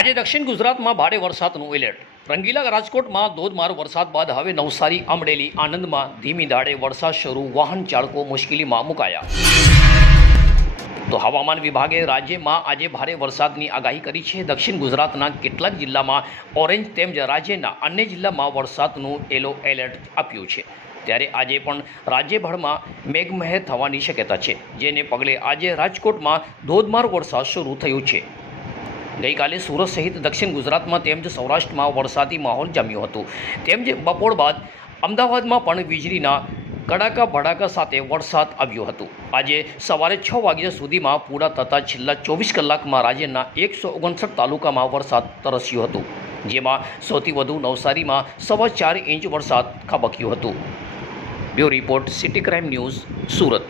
આજે દક્ષિણ ગુજરાતમાં ભારે વરસાદનું એલર્ટ. રંગીલા રાજકોટમાં ધોધમાર વરસાદ બાદ હવે નવસારી અમરેલી આણંદમાં ધીમી દાડે વરસાદ શરૂ, વાહન ચાલકો મુશ્કેલીમાં મુકાયા. તો હવામાન વિભાગે રાજ્યમાં આજે ભારે વરસાદની આગાહી કરી છે. દક્ષિણ ગુજરાતના કેટલાક જિલ્લામાં ઓરેન્જ તેમજ રાજ્યના અન્ય જિલ્લામાં વરસાદનું એલો એલર્ટ આપ્યું છે. ત્યારે આજે પણ રાજ્યભરમાં મેઘમહેર થવાની શક્યતા છે, જેને પગલે આજે રાજકોટમાં ધોધમાર વરસાદ શરૂ થયો છે. ગઈકાલે સુરત સહિત દક્ષિણ ગુજરાતમાં તેમજ સૌરાષ્ટ્રમાં વરસાદી માહોલ જામ્યો હતો. તેમજ બપોર બાદ અમદાવાદમાં પણ વીજળીના કડાકા ભડાકા સાથે વરસાદ આવ્યો હતો. આજે સવારે છ વાગ્યા સુધીમાં પૂરા થતાં છેલ્લા ચોવીસ કલાકમાં રાજ્યના એકસો ઓગણસઠ તાલુકામાં વરસાદ તરસ્યો હતો, જેમાં સૌથી વધુ નવસારીમાં સવા ચાર ઇંચ વરસાદ ખાબક્યો હતો. Bureau report city crime news Surat.